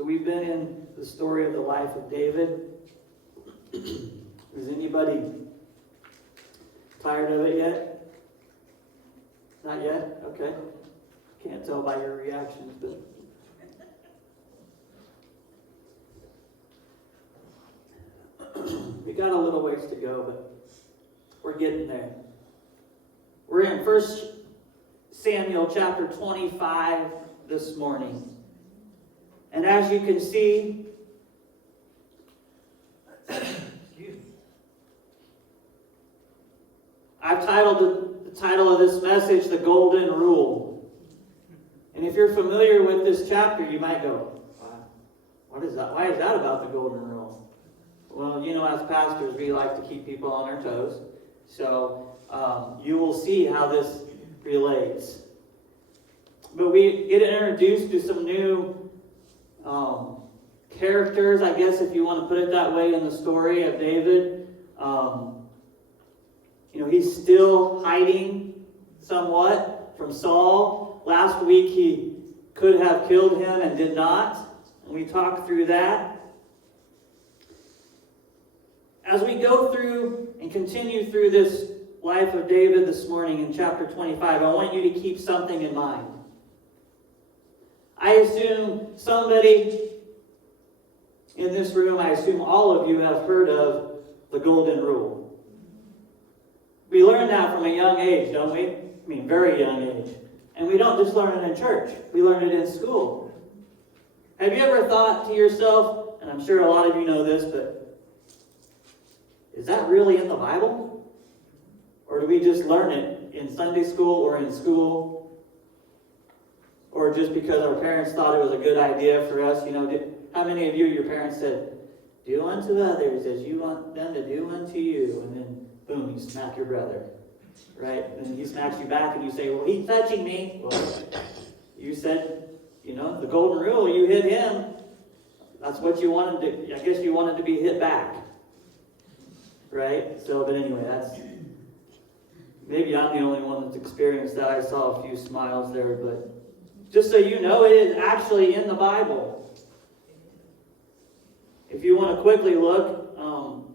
So we've been in the story of the life of David. Is anybody tired of it yet? Not yet? Okay. Can't tell by your reactions, but... we got a little ways to go, but we're getting there. We're in 1 Samuel chapter 25 this morning. And as you can see, I've titled the title of this message, The Golden Rule. And if you're familiar with this chapter, you might go, what is that? Why is that about the Golden Rule? Well, you know, as pastors, we like to keep people on their toes. So you will see how this relates. But we get introduced to some new characters, I guess, if you want to put it that way, in the story of David. He's still hiding somewhat from Saul. Last week he could have killed him and did not. And we talked through that. As we go through and continue through this life of David this morning in chapter 25, I want you to keep something in mind. I assume somebody in this room, I assume all of you have heard of the Golden Rule. We learn that from a young age, don't we? I mean, very young age. And we don't just learn it in church. We learn it in school. Have you ever thought to yourself, and I'm sure a lot of you know this, but is that really in the Bible? Or do we just learn it in Sunday school or in school? Or just because our parents thought it was a good idea for us? How many of you, your parents said, do unto others as you want them to do unto you? And then, boom, you smack your brother. Right? And he smacks you back and you say, well, he's touching me. Well, you said, the Golden Rule, you hit him. That's what you wanted to, I guess you wanted to be hit back. Right? So, but anyway, maybe I'm the only one that's experienced that. I saw a few smiles there, but just so you know, it is actually in the Bible. If you want to quickly look,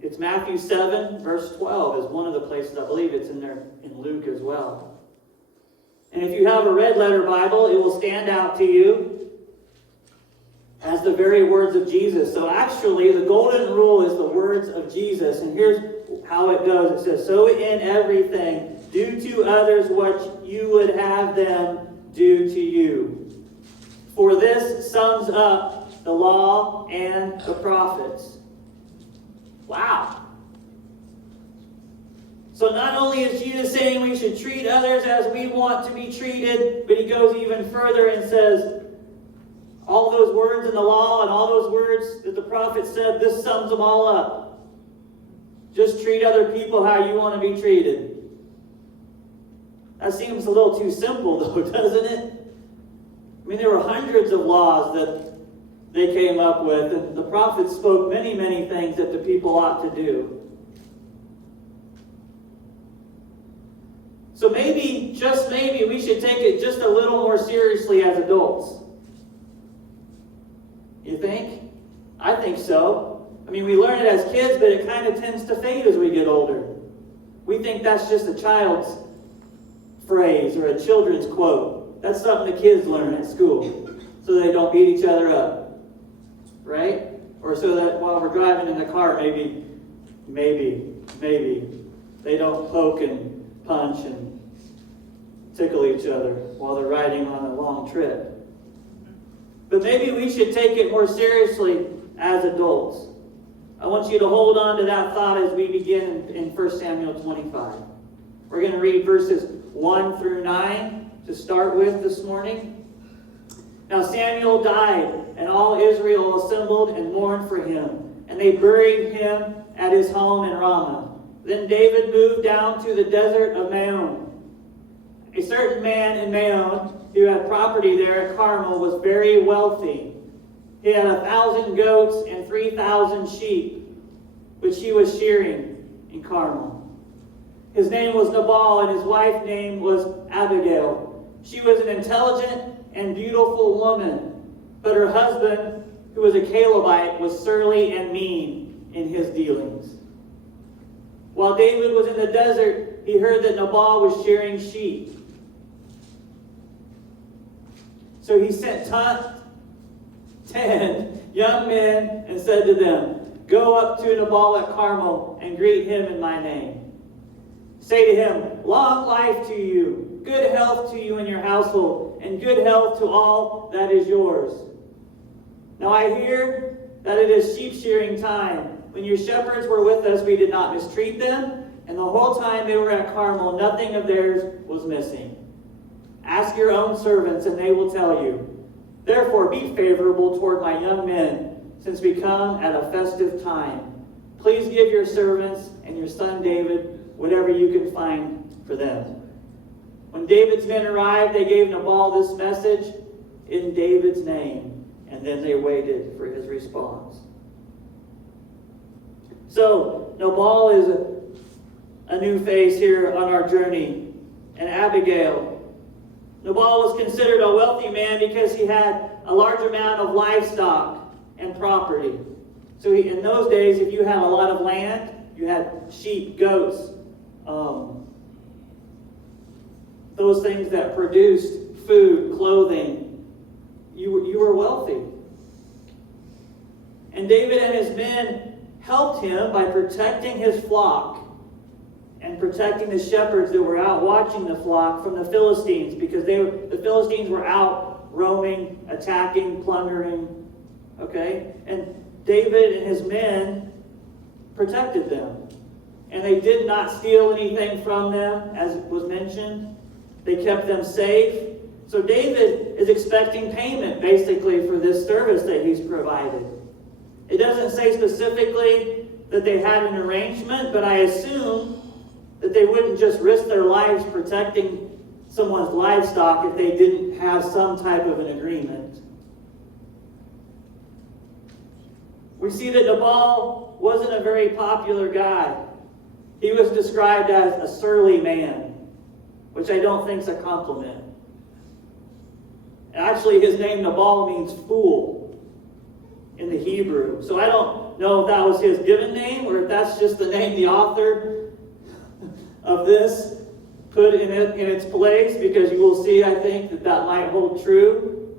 it's Matthew 7, verse 12 is one of the places. I believe it's in there in Luke as well. And if you have a red letter Bible, it will stand out to you as the very words of Jesus. So actually, the Golden Rule is the words of Jesus. And here's how it goes. It says, so in everything, do to others what you would have them do to you. For this sums up the law and the prophets. Wow. So not only is Jesus saying we should treat others as we want to be treated, but he goes even further and says, all those words in the law and all those words that the prophet said, this sums them all up. Just treat other people how you want to be treated. That seems a little too simple, though, doesn't it? I mean, there were hundreds of laws that they came up with, and the prophets spoke many, many things that the people ought to do. So maybe, just maybe, we should take it just a little more seriously as adults. You think? I think so. I mean, we learn it as kids, but it kind of tends to fade as we get older. We think that's just a child's phrase or a children's quote. That's something the kids learn at school so they don't beat each other up. Right? Or so that while we're driving in the car, maybe they don't poke and punch and tickle each other while they're riding on a long trip. But maybe we should take it more seriously as adults. I want you to hold on to that thought as we begin in 1 Samuel 25. We're going to read verses 1 through 9 to start with this morning. Now Samuel died, and all Israel assembled and mourned for him, and they buried him at his home in Ramah. Then David moved down to the desert of Maon. A certain man in Maon, who had property there at Carmel, was very wealthy. He had 1,000 goats and 3,000 sheep, which he was shearing in Carmel. His name was Nabal, and his wife's name was Abigail. She was an intelligent and beautiful woman, but her husband who was a Calebite, was surly and mean in his dealings. While David was in the desert, he heard that Nabal was shearing sheep. So he sent 10 young men and said to them, "Go up to Nabal at Carmel and greet him in my name. Say to him, 'Long life to you, good health to you and your household, and good health to all that is yours. Now I hear that it is sheep shearing time. When your shepherds were with us, we did not mistreat them, and the whole time they were at Carmel, nothing of theirs was missing. Ask your own servants, and they will tell you. Therefore, be favorable toward my young men, since we come at a festive time. Please give your servants and your son David whatever you can find for them.' When David's men arrived, they gave Nabal this message in David's name, and then they waited for his response." So, Nabal is a new face here on our journey, and Abigail. Nabal was considered a wealthy man because he had a large amount of livestock and property. So in those days, if you had a lot of land, you had sheep, goats, those things that produced food, clothing, you were wealthy. And David and his men helped him by protecting his flock and protecting the shepherds that were out watching the flock from the Philistines, because the Philistines were out roaming, attacking, plundering. Okay? And David and his men protected them. And they did not steal anything from them, as was mentioned. They kept them safe. So David is expecting payment, basically, for this service that he's provided. It doesn't say specifically that they had an arrangement, but I assume that they wouldn't just risk their lives protecting someone's livestock if they didn't have some type of an agreement. We see that Nabal wasn't a very popular guy. He was described as a surly man, which I don't think is a compliment. Actually, his name Nabal means fool in the Hebrew. So I don't know if that was his given name or if that's just the name the author of this put in its place, because you will see, I think, that might hold true.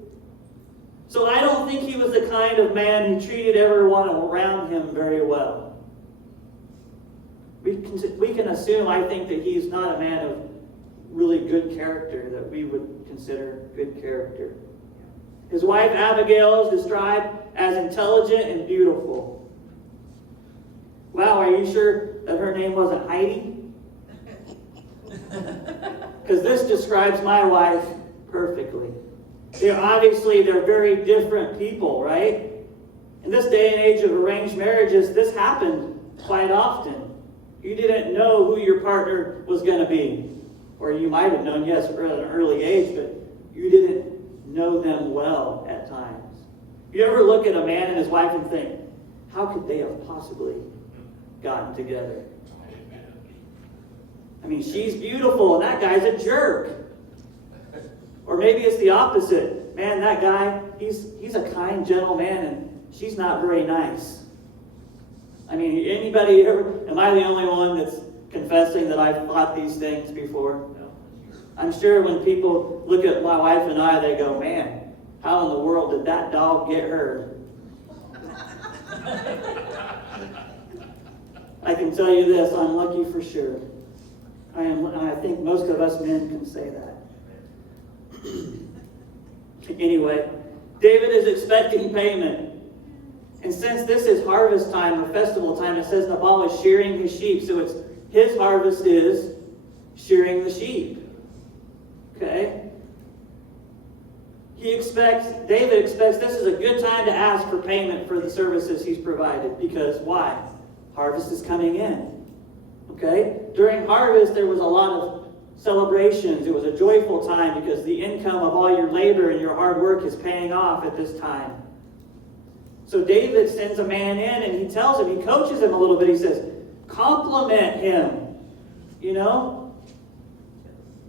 So I don't think he was the kind of man who treated everyone around him very well. We can assume, I think, that he's not a man of really good character, that we would consider good character. His wife Abigail is described as intelligent and beautiful. Wow, are you sure that her name wasn't Heidi? Because this describes my wife perfectly. Obviously, they're very different people, right? In this day and age of arranged marriages, this happened quite often. You didn't know who your partner was going to be. Or you might have known, yes, at an early age, but you didn't know them well at times. You ever look at a man and his wife and think, how could they have possibly gotten together? I mean, she's beautiful and that guy's a jerk. Or maybe it's the opposite. Man, that guy, he's a kind, gentle man and she's not very nice. I mean, anybody ever, am I the only one that's confessing that I've thought these things before? No. I'm sure when people look at my wife and I, they go, man, how in the world did that dog get her? I can tell you this, I'm lucky for sure. I think most of us men can say that. Anyway, David is expecting payment. And since this is harvest time or festival time, it says Nabal is shearing his sheep. So it's his harvest is shearing the sheep. Okay? David expects this is a good time to ask for payment for the services he's provided. Because why? Harvest is coming in. Okay? During harvest, there was a lot of celebrations. It was a joyful time because the income of all your labor and your hard work is paying off at this time. So David sends a man in and he tells him, he coaches him a little bit. He says, compliment him,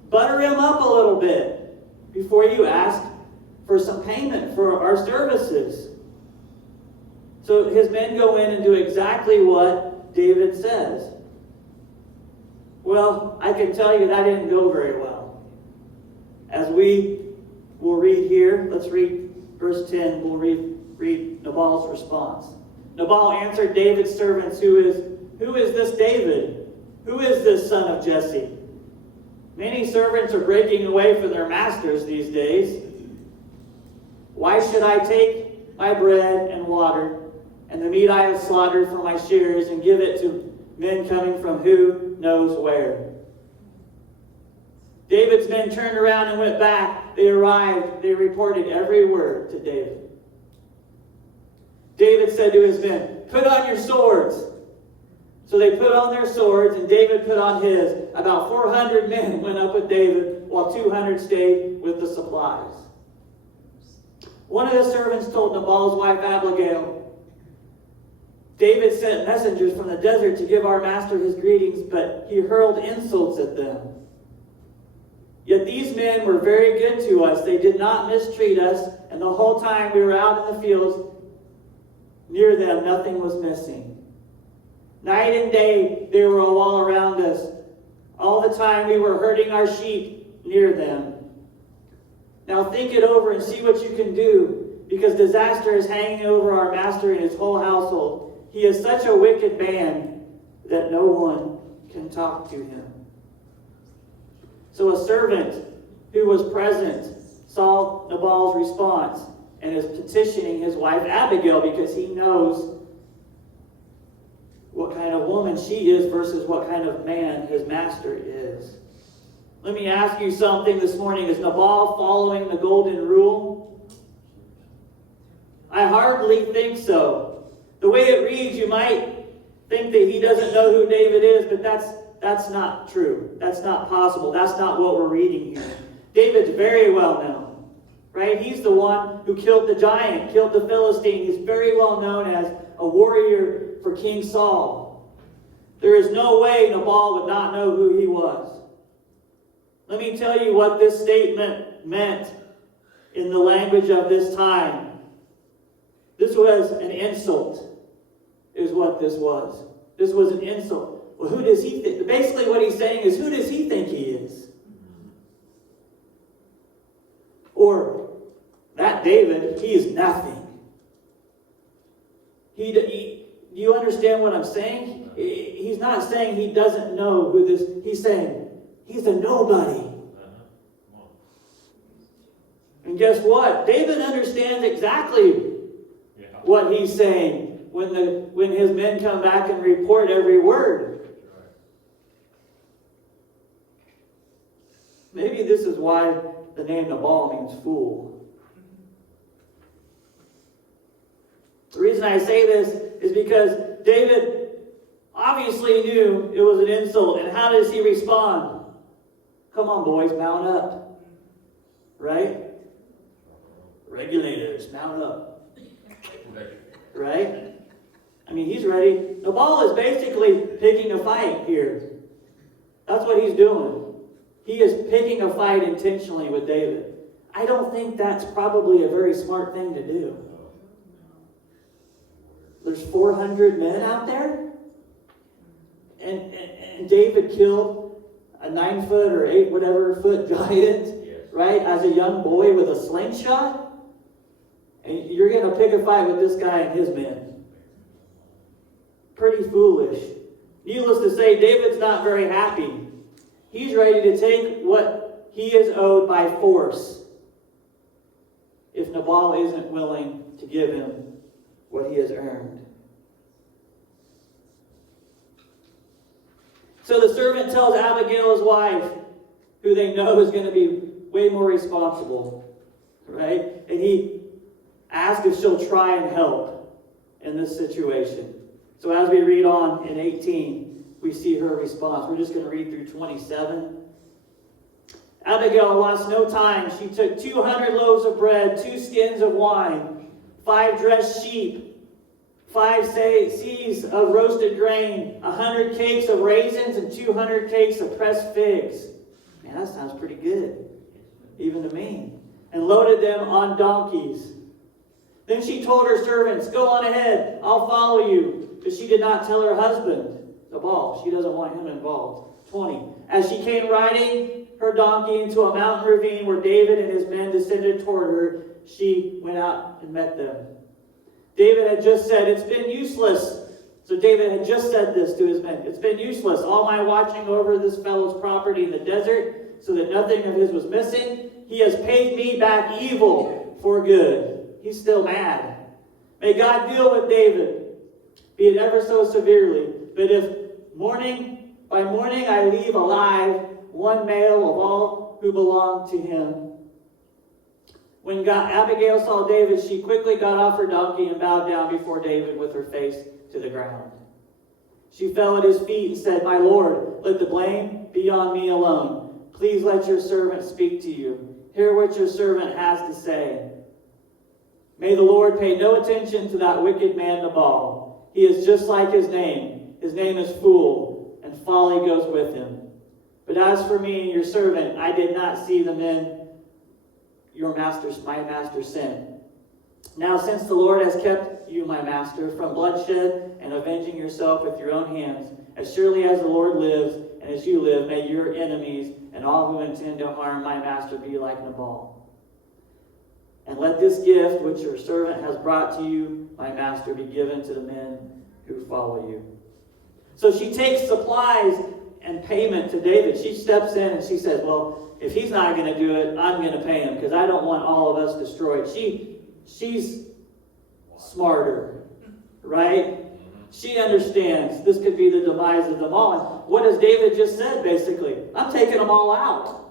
butter him up a little bit before you ask for some payment for our services. So his men go in and do exactly what David says. Well, I can tell you that didn't go very well. As we will read here, let's read verse 10, we'll read Nabal's response. Nabal answered David's servants, Who is this David? Who is this son of Jesse? Many servants are breaking away from their masters these days. Why should I take my bread and water and the meat I have slaughtered for my shears and give it to men coming from who knows where? David's men turned around and went back. They arrived. They reported every word to David. David said to his men, Put on your swords. So they put on their swords, and David put on his. About 400 men went up with David, while 200 stayed with the supplies. One of the servants told Nabal's wife Abigail, David sent messengers from the desert to give our master his greetings, but he hurled insults at them. Yet these men were very good to us. They did not mistreat us, and the whole time we were out in the fields, near them nothing was missing. Night and day they were all around us. All the time we were herding our sheep near them. Now think it over and see what you can do, because disaster is hanging over our master and his whole household. He is such a wicked man that no one can talk to him. So a servant who was present saw Nabal's response and is petitioning his wife Abigail, because he knows what kind of woman she is versus what kind of man his master is. Let me ask you something this morning. Is Nabal following the golden rule? I hardly think so. The way it reads, you might think that he doesn't know who David is, but that's not true. That's not possible. That's not what we're reading here. David's very well known, right? He's the one who killed the giant, killed the Philistine. He's very well known as a warrior for King Saul. There is no way Nabal would not know who he was. Let me tell you what this statement meant in the language of this time. This was an insult, is what this was. This was an insult. Well, who does he think? Basically what he's saying is, who does he think he is? Or, that David, he is nothing. Do you understand what I'm saying? He's not saying he doesn't know who this, he's saying he's a nobody. And guess what? David understands exactly what he's saying when his men come back and report every word. Maybe this is why the name Nabal means fool. The reason I say this is because David obviously knew it was an insult. And how does he respond? Come on, boys, mount up. Right? Regulators, mount up. Right? I mean, he's ready. Nabal is basically picking a fight here. That's what he's doing. He is picking a fight intentionally with David. I don't think that's probably a very smart thing to do. There's 400 men out there? And David killed a 9-foot or 8-whatever-foot giant, right, as a young boy with a slingshot? And you're going to pick a fight with this guy and his men. Pretty foolish. Needless to say, David's not very happy. He's ready to take what he is owed by force if Nabal isn't willing to give him what he has earned. So the servant tells Abigail, his wife, who they know is going to be way more responsible, right? And he asks if she'll try and help in this situation. So as we read on in 18, we see her response. We're just going to read through 27. Abigail lost no time. She took 200 loaves of bread, 2 skins of wine, 5 dressed sheep, 5 seahs of roasted grain, 100 cakes of raisins, and 200 cakes of pressed figs. Man, that sounds pretty good, even to me. And loaded them on donkeys. Then she told her servants, "Go on ahead, I'll follow you." But she did not tell her husband, Nabal. She doesn't want him involved. 20. As she came riding her donkey into a mountain ravine where David and his men descended toward her, she went out and met them. David had just said, "It's been useless." So David had just said this to his men. "It's been useless, all my watching over this fellow's property in the desert, so that nothing of his was missing. He has paid me back evil for good." He's still mad. May God deal with David, be it ever so severely. But if by morning I leave alive one male of all who belong to him. When Abigail saw David, she quickly got off her donkey and bowed down before David with her face to the ground. She fell at his feet and said, "My lord, let the blame be on me alone. Please let your servant speak to you. Hear what your servant has to say. May the Lord pay no attention to that wicked man Nabal. He is just like his name. His name is Fool, and folly goes with him. But as for me, your servant, I did not see the men my master sent. Now since the Lord has kept you, my master, from bloodshed and avenging yourself with your own hands, as surely as the Lord lives and as you live, may your enemies and all who intend to harm my master be like Nabal. And let this gift which your servant has brought to you, my master, be given to the men who follow you." So she takes supplies and payment to David. She steps in and she says, "Well, if he's not going to do it, I'm going to pay him because I don't want all of us destroyed." She's smarter, right? She understands this could be the demise of them all. And what has David just said, basically? "I'm taking them all out."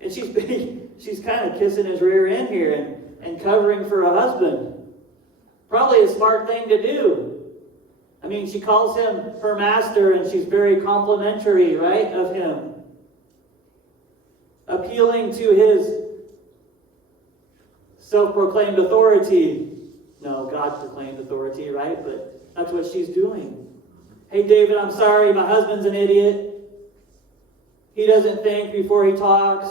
And she's kind of kissing his rear end here and covering for a husband. Probably a smart thing to do. I mean, she calls him her master, and she's very complimentary, right, of him. Appealing to his self-proclaimed authority. No, God-proclaimed authority, right? But that's what she's doing. "Hey, David, I'm sorry, my husband's an idiot. He doesn't think before he talks.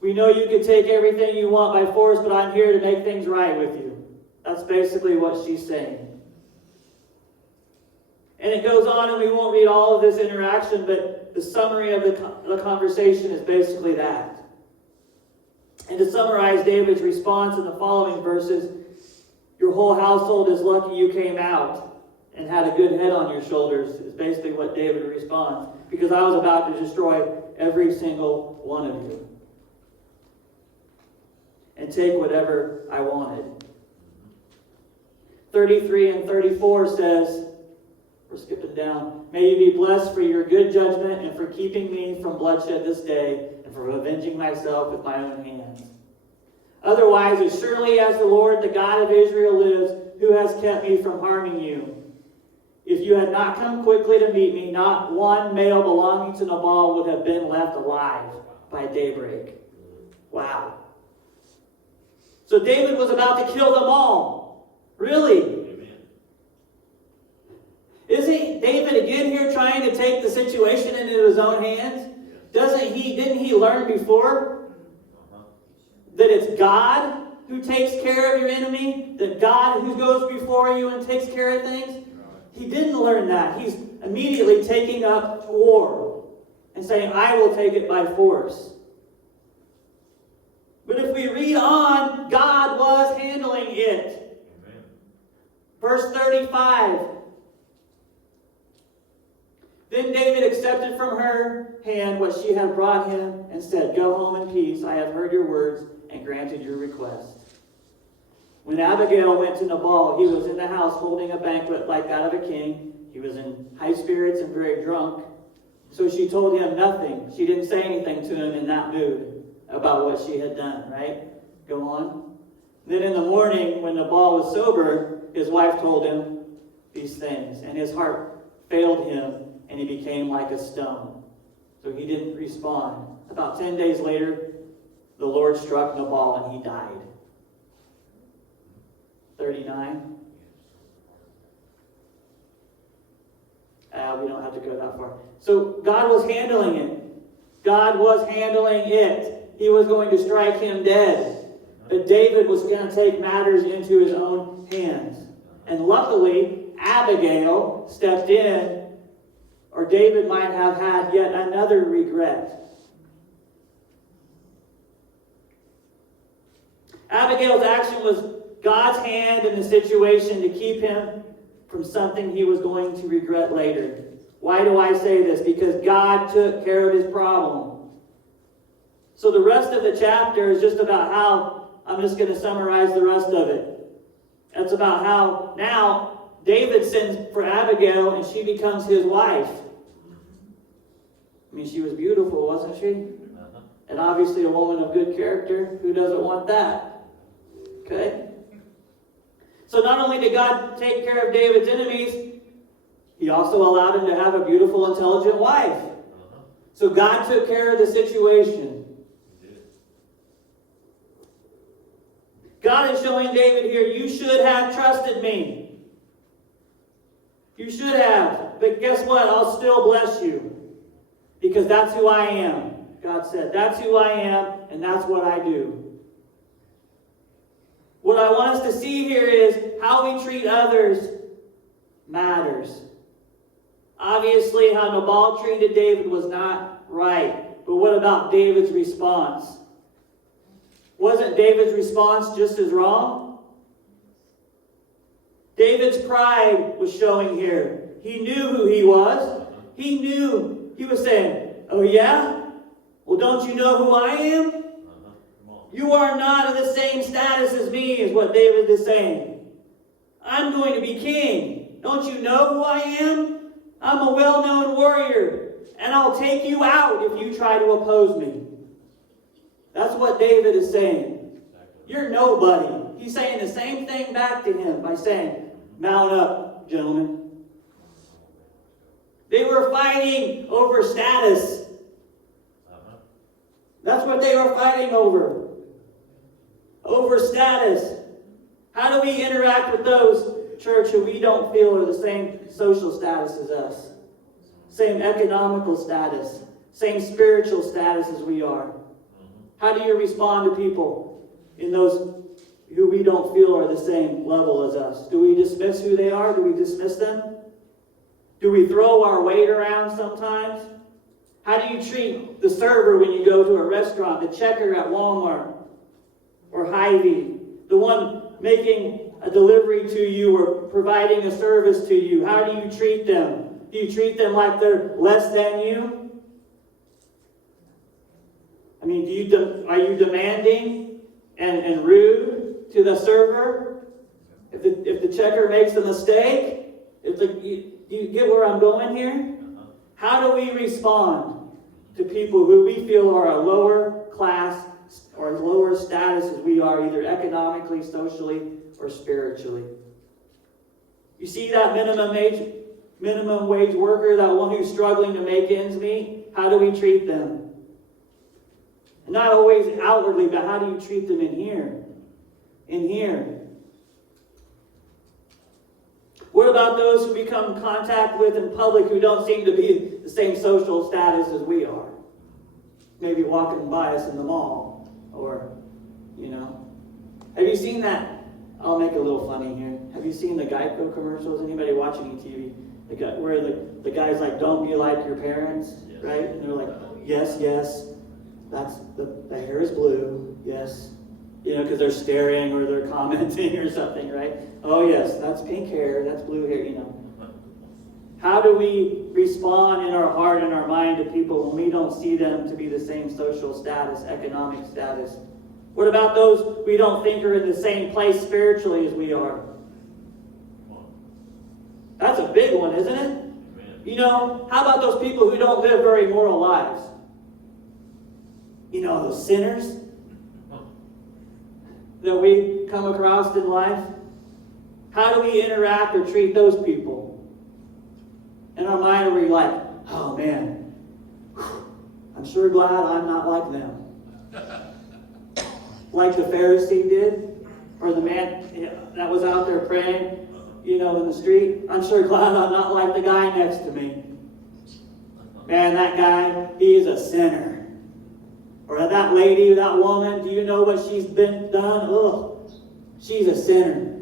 We know you can take everything you want by force, but I'm here to make things right with you." That's basically what she's saying. And it goes on, and we won't read all of this interaction, but the summary of the conversation is basically that. And to summarize David's response in the following verses, "Your whole household is lucky you came out and had a good head on your shoulders," is basically what David responds, "because I was about to destroy every single one of you and take whatever I wanted." 33 and 34 says, we're skipping down, "May you be blessed for your good judgment and for keeping me from bloodshed this day and for avenging myself with my own hands. Otherwise, as surely as the Lord, the God of Israel lives, who has kept me from harming you, if you had not come quickly to meet me, not one male belonging to Nabal would have been left alive by daybreak." Wow. So David was about to kill them all. Really? Isn't David again here trying to take the situation into his own hands? Didn't he learn before that it's God who takes care of your enemy? That God who goes before you and takes care of things? He didn't learn that. He's immediately taking up war and saying, "I will take it by force." But if we read on, God was handling it. Amen. Verse 35. "Then David accepted from her hand what she had brought him and said, 'Go home in peace. I have heard your words and granted your request.' When Abigail went to Nabal, he was in the house holding a banquet like that of a king. He was in high spirits and very drunk. So she told him nothing. She didn't say anything to him in that mood about what she had done, right? Go on. Then in the morning, when Nabal was sober, his wife told him these things, and his heart failed him, and he became like a stone. So he didn't respond. About 10 days later, the Lord struck Nabal, and he died." 39. We don't have to go that far. So God was handling it. God was handling it. he was going to strike him dead. But David was going to take matters into his own hands. And luckily, Abigail stepped in, or David might have had yet another regret. Abigail's action was God's hand in the situation to keep him from something he was going to regret later. Why do I say this? Because God took care of his problem. So the rest of the chapter is just about how, I'm just going to summarize the rest of it. It's about how now David sends for Abigail and she becomes his wife. I mean, she was beautiful, wasn't she? And obviously a woman of good character. Who doesn't want that? Okay? So not only did God take care of David's enemies, he also allowed him to have a beautiful, intelligent wife. So God took care of the situation. God is showing David here, you should have trusted me. You should have. But guess what? I'll still bless you. Because that's who I am. God said, that's who I am, and that's what I do. What I want us to see here is how we treat others matters. Obviously, how Nabal treated David was not right. But what about David's response? Wasn't David's response just as wrong? David's pride was showing here. He knew who he was. He knew. He was saying, oh yeah? Well, don't you know who I am? You are not of the same status as me, is what David is saying. I'm going to be king. Don't you know who I am? I'm a well-known warrior, and I'll take you out if you try to oppose me. That's what David is saying. You're nobody. He's saying the same thing back to him by saying, mount up, gentlemen. They were fighting over status. That's what they were fighting over. Over status. How do we interact with those, church, who we don't feel are the same social status as us? Same economical status. Same spiritual status as we are. How do you respond to people in those who we don't feel are the same level as us? Do we dismiss who they are? Do we dismiss them? Do we throw our weight around sometimes? How do you treat the server when you go to a restaurant, the checker at Walmart or Hy-Vee, the one making a delivery to you or providing a service to you? How do you treat them? Do you treat them like they're less than you? I mean, are you demanding and rude to the server? If the checker makes a mistake? You get where I'm going here? How do we respond to people who we feel are a lower class or lower status as we are, either economically, socially, or spiritually? You see that minimum wage worker, that one who's struggling to make ends meet? How do we treat them? Not always outwardly, but how do you treat them in here? In here. What about those who we come in contact with in public who don't seem to be the same social status as we are? Maybe walking by us in the mall, or, Have you seen that? I'll make it a little funny here. Have you seen the Geico commercials? Anybody watching TV? Where the guy's like, don't be like your parents, yes. Right? And they're like, yes, yes. That's the hair is blue, yes. Because they're staring or they're commenting or something, right? Oh yes, that's pink hair, that's blue hair, How do we respond in our heart and our mind to people when we don't see them to be the same social status, economic status? What about those we don't think are in the same place spiritually as we are? That's a big one, isn't it? How about those people who don't live very moral lives? Those sinners that we come across in life. How do we interact or treat those people? In our mind, are we like, oh man, I'm sure glad I'm not like them. Like the Pharisee did, or the man that was out there praying, in the street. I'm sure glad I'm not like the guy next to me. Man, that guy, he is a sinner. Or that lady, that woman, do you know what she's been done? Ugh, she's a sinner.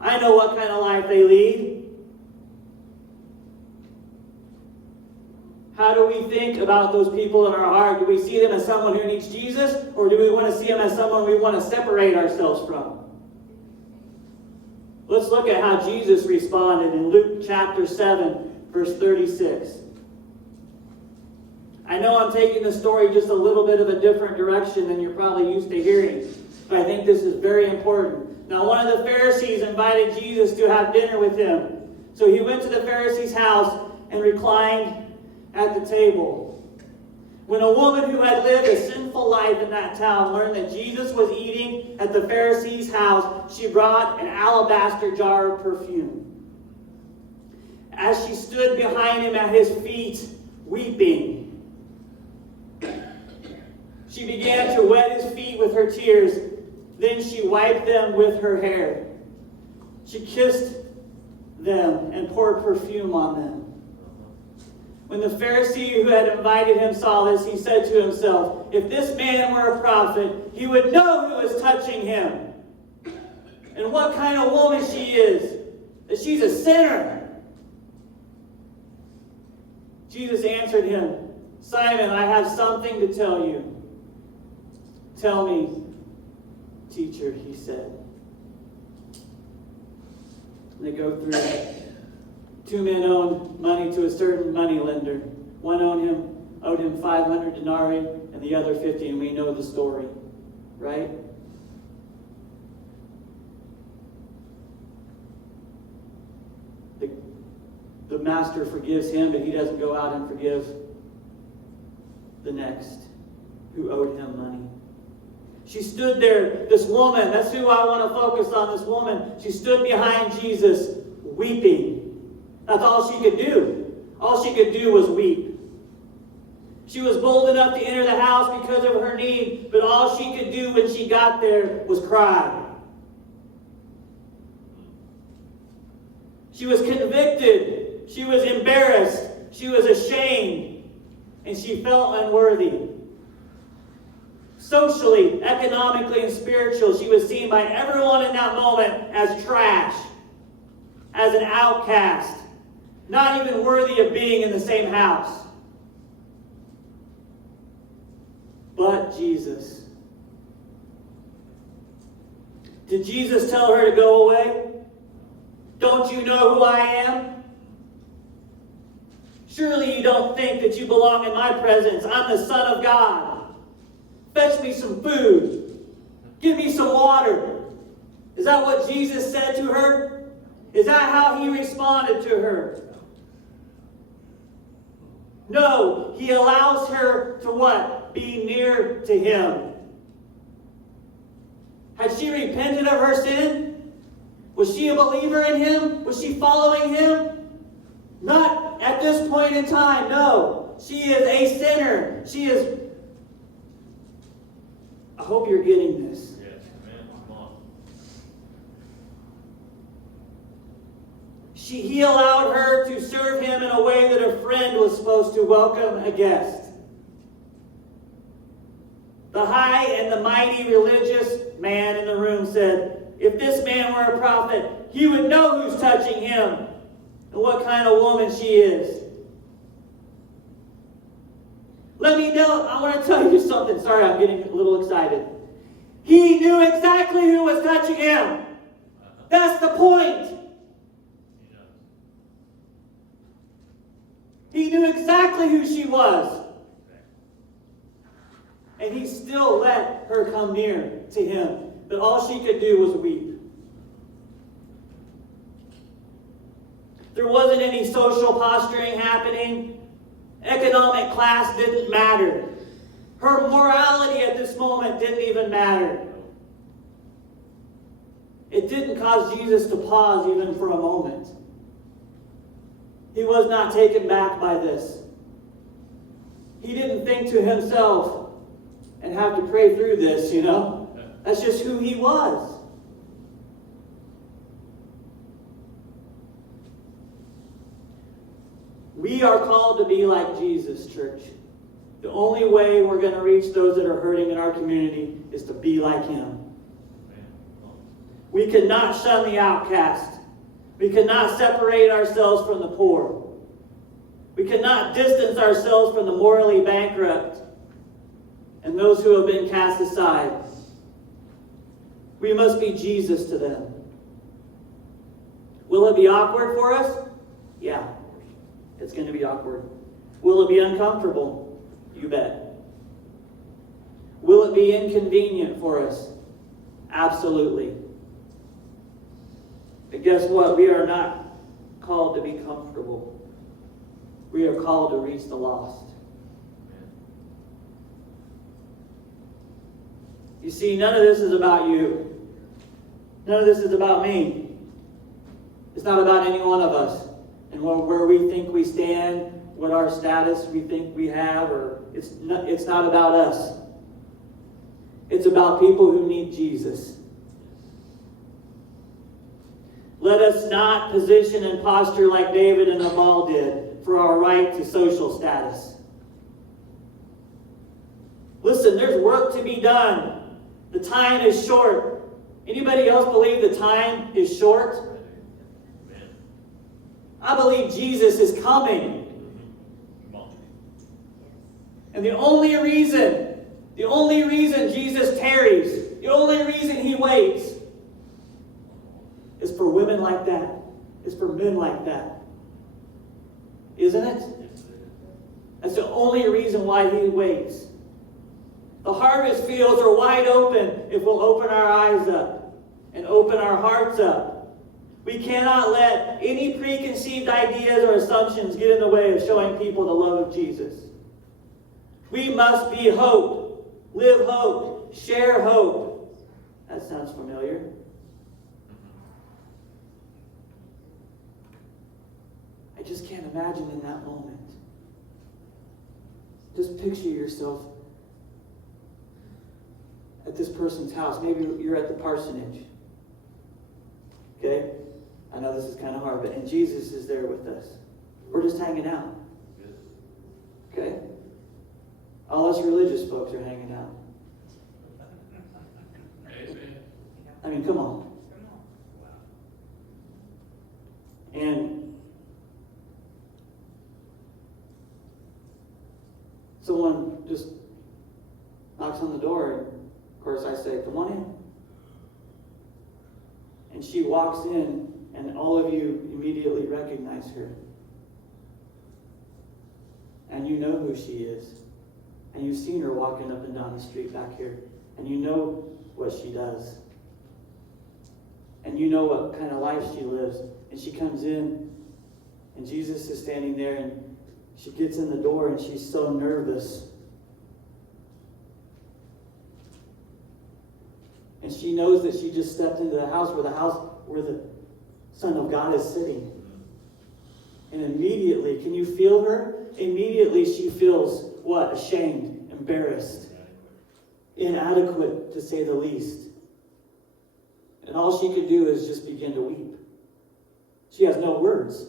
I know what kind of life they lead. How do we think about those people in our heart? Do we see them as someone who needs Jesus? Or do we want to see them as someone we want to separate ourselves from? Let's look at how Jesus responded in Luke chapter 7, verse 36. I know I'm taking the story just a little bit of a different direction than you're probably used to hearing, but I think this is very important. Now, one of the Pharisees invited Jesus to have dinner with him. So he went to the Pharisee's house and reclined at the table. When a woman who had lived a sinful life in that town learned that Jesus was eating at the Pharisee's house, she brought an alabaster jar of perfume. As she stood behind him at his feet, weeping, she began to wet his feet with her tears. Then she wiped them with her hair. She kissed them and poured perfume on them. When the Pharisee who had invited him saw this, he said to himself, if this man were a prophet, he would know who is touching him and what kind of woman she is, that she's a sinner. Jesus answered him, Simon, I have something to tell you. Tell me, teacher, he said. They go through it. Two men owed money to a certain money lender. One owed him 500 denarii and the other 50, and we know the story, right? The master forgives him, but he doesn't go out and forgive the next who owed him money. She stood there, this woman, that's who I want to focus on, this woman. She stood behind Jesus weeping. That's all she could do. All she could do was weep. She was bold enough to enter the house because of her need, but all she could do when she got there was cry. She was convicted. She was embarrassed. She was ashamed. And she felt unworthy. Socially, economically, and spiritually, she was seen by everyone in that moment as trash, as an outcast, not even worthy of being in the same house. But Jesus. Did Jesus tell her to go away? Don't you know who I am? Surely you don't think that you belong in my presence. I'm the Son of God. Fetch me some food. Give me some water. Is that what Jesus said to her? Is that how he responded to her? No, he allows her to what? Be near to him. Had she repented of her sin? Was she a believer in him? Was she following him? Not at this point in time, no. She is a sinner. She is... I hope you're getting this. Yes, amen. Come on. He allowed her to serve him in a way that a friend was supposed to welcome a guest. The high and the mighty religious man in the room said, if this man were a prophet, he would know who's touching him and what kind of woman she is. Let me know. I want to tell you something. Sorry, I'm getting a little excited. He knew exactly who was touching him. That's the point. He knew exactly who she was. And he still let her come near to him. But all she could do was weep. There wasn't any social posturing happening. Economic class didn't matter. Her morality at this moment didn't even matter. It didn't cause Jesus to pause even for a moment. He was not taken back by this. He didn't think to himself and have to pray through this, you know. That's just who he was. We are called to be like Jesus, church. The only way we're going to reach those that are hurting in our community is to be like Him. We cannot shun the outcast. We cannot separate ourselves from the poor. We cannot distance ourselves from the morally bankrupt and those who have been cast aside. We must be Jesus to them. Will it be awkward for us? Yeah, it's going to be awkward. Will it be uncomfortable? You bet. Will it be inconvenient for us? Absolutely. But guess what? We are not called to be comfortable. We are called to reach the lost. You see, none of this is about you. None of this is about me. It's not about any one of us and where we think we stand, what our status we think we have, or it's not about us. It's about people who need Jesus. Let us not position and posture like David and Nabal did for our right to social status. Listen, there's work to be done. The time is short. Anybody else believe the time is short? I believe Jesus is coming. And the only reason Jesus tarries, the only reason He waits, is for women like that, is for men like that. Isn't it? That's the only reason why He waits. The harvest fields are wide open if we'll open our eyes up and open our hearts up. We cannot let any preconceived ideas or assumptions get in the way of showing people the love of Jesus. We must be hope, live hope, share hope. That sounds familiar. I just can't imagine in that moment. Just picture yourself at this person's house. Maybe you're at the parsonage. Okay? I know this is kind of hard, but and Jesus is there with us. We're just hanging out. Okay? All us religious folks are hanging out. I mean, come on. And someone just knocks on the door, and of course I say, come on in. And she walks in, and all of you immediately recognize her. And you know who she is. And you've seen her walking up and down the street back here. And you know what she does. And you know what kind of life she lives. And she comes in, and Jesus is standing there, and she gets in the door, and she's so nervous. And she knows that she just stepped into the house where the Son of God is sitting. And immediately, can you feel her? Immediately she feels what? Ashamed, embarrassed, inadequate, to say the least. And all she could do is just begin to weep. She has no words.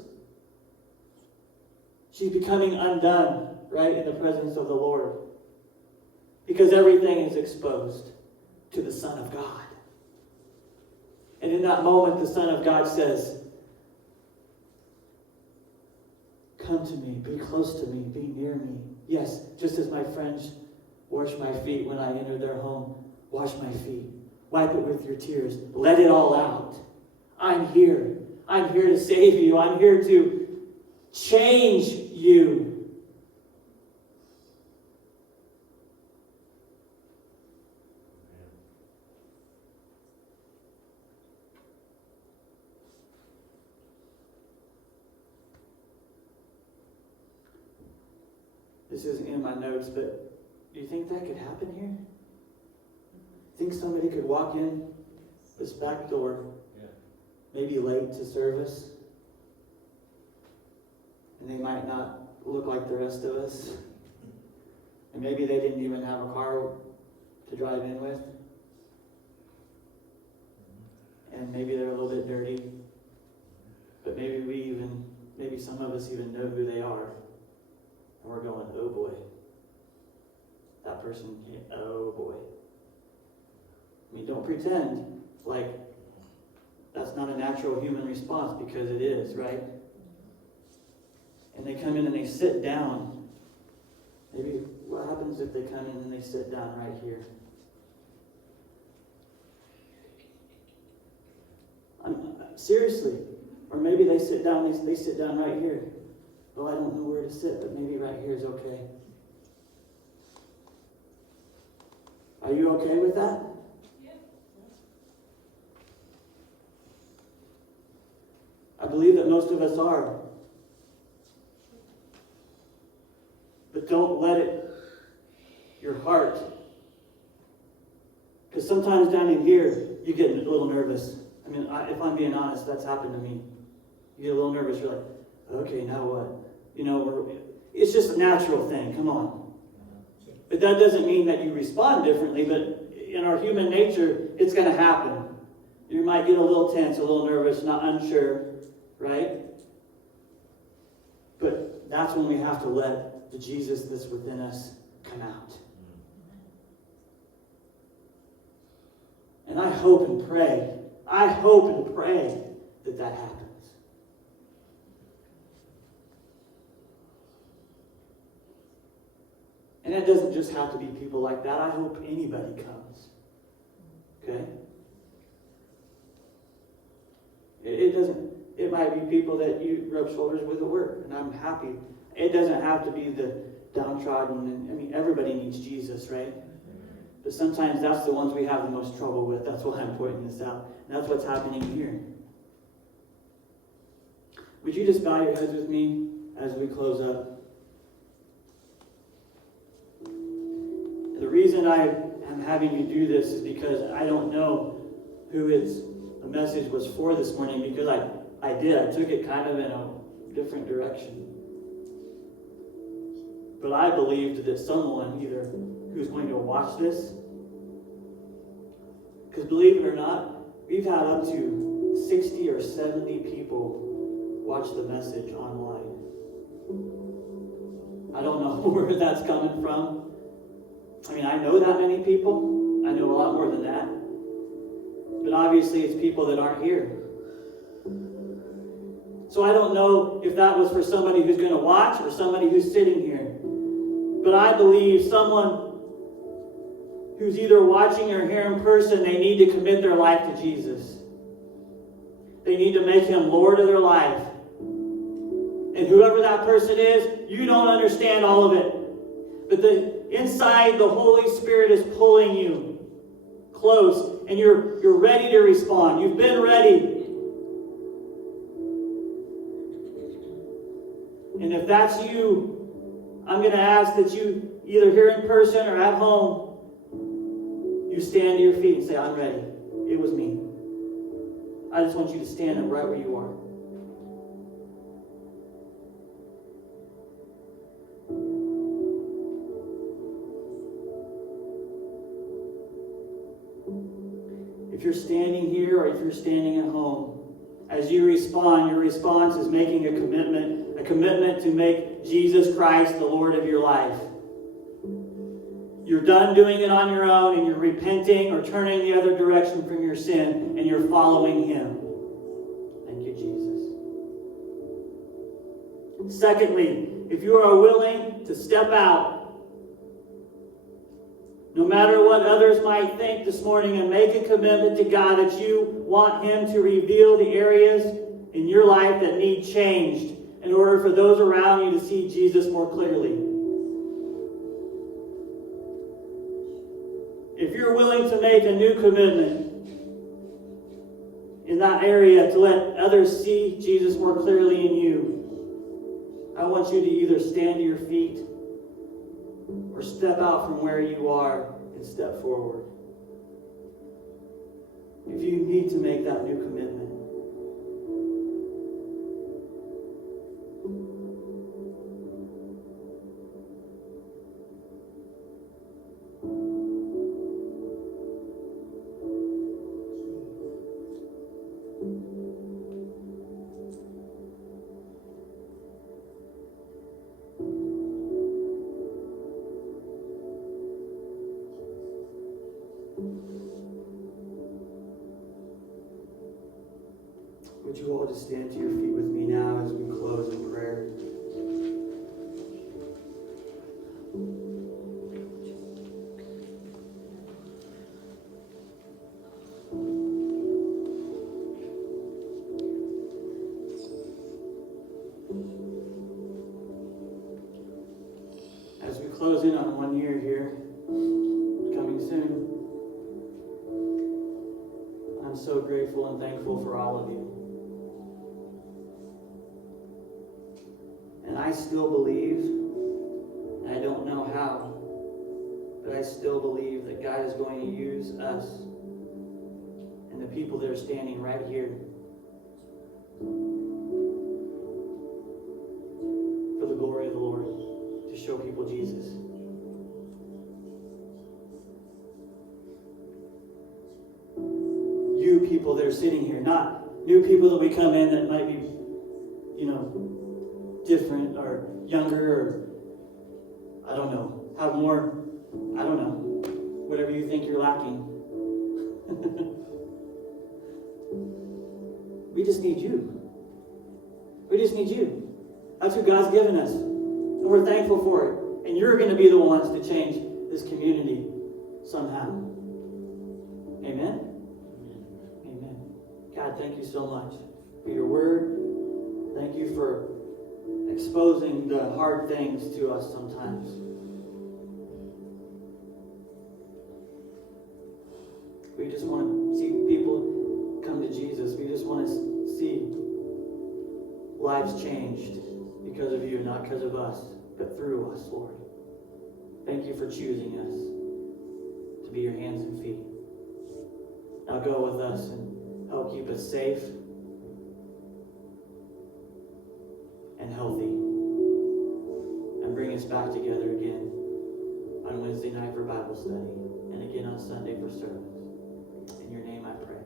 She's becoming undone, right, in the presence of the Lord. Because everything is exposed to the Son of God. And in that moment, the Son of God says, come to me, be close to me, be near me. Yes, just as my friends wash my feet when I enter their home, wash my feet. Wipe it with your tears. Let it all out. I'm here. I'm here to save you. I'm here to change you. This isn't in my notes, but do you think that could happen here? Think somebody could walk in this back door, maybe late to service, and they might not look like the rest of us, and maybe they didn't even have a car to drive in with, and maybe they're a little bit dirty, but maybe some of us even know who they are. And we're going, oh boy, that person, oh boy. I mean, don't pretend like that's not a natural human response, because it is, right? And they come in and they sit down. Maybe what happens if they come in and they sit down right here? Seriously. Or maybe they sit down right here. Oh, I don't know where to sit, but maybe right here is okay. Are you okay with that? Yeah. I believe that most of us are. But don't let it, your heart. Because sometimes down in here, you get a little nervous. I mean, if I'm being honest, that's happened to me. You get a little nervous. You're like, okay, now what? You know, it's just a natural thing. Come on. But that doesn't mean that you respond differently. But in our human nature, it's going to happen. You might get a little tense, a little nervous, not unsure, right? But that's when we have to let the Jesus that's within us come out. And I hope and pray that that happens. And it doesn't just have to be people like that. I hope anybody comes. Okay? It might be people that you rub shoulders with at work, and I'm happy. It doesn't have to be the downtrodden. I mean, everybody needs Jesus, right? But sometimes that's the ones we have the most trouble with. That's why I'm pointing this out. And that's what's happening here. Would you just bow your heads with me as we close up? The reason I am having you do this is because I don't know who the message was for this morning, because I took it kind of in a different direction. But I believed that someone either who's going to watch this, because believe it or not, we've had up to 60 or 70 people watch the message online. I don't know where that's coming from. I mean, I know that many people. I know a lot more than that. But obviously it's people that aren't here. So I don't know if that was for somebody who's going to watch or somebody who's sitting here. But I believe someone who's either watching or here in person, they need to commit their life to Jesus. They need to make him Lord of their life. And whoever that person is, you don't understand all of it. But inside, the Holy Spirit is pulling you close, and you're ready to respond. You've been ready. And if that's you, I'm going to ask that you, either here in person or at home, you stand to your feet and say, I'm ready. It was me. I just want you to stand up right where you are. If you're standing here or if you're standing at home, as you respond, your response is making a commitment to make Jesus Christ the Lord of your life. You're done doing it on your own, and you're repenting or turning the other direction from your sin, and you're following him. Thank you, Jesus. Secondly, if you are willing to step out, no matter what others might think this morning, and make a commitment to God that you want him to reveal the areas in your life that need changed in order for those around you to see Jesus more clearly. If you're willing to make a new commitment in that area to let others see Jesus more clearly in you, I want you to either stand to your feet or step out from where you are and step forward. If you need to make that new commitment. Would you all just stand to your feet with me now as we close in prayer? As we close in on 1 year here, coming soon, I'm so grateful and thankful for all of you. And I still believe, and I don't know how, but I still believe that God is going to use us and the people that are standing right here for the glory of the Lord, to show people Jesus. You people that are sitting here, not new people that we come in that might be, different or younger or, I don't know, have more, I don't know, whatever you think you're lacking. We just need you. We just need you. That's who God's given us. And we're thankful for it. And you're going to be the ones to change this community somehow. Amen? Amen. God, thank you so much for your word. Thank you for exposing the hard things to us sometimes. We just want to see people come to Jesus. We just want to see lives changed because of you, not because of us, but through us, Lord. Thank you for choosing us to be your hands and feet. Now go with us and help keep us safe and healthy, and bring us back together again on Wednesday night for Bible study, and again on Sunday for service. In your name I pray.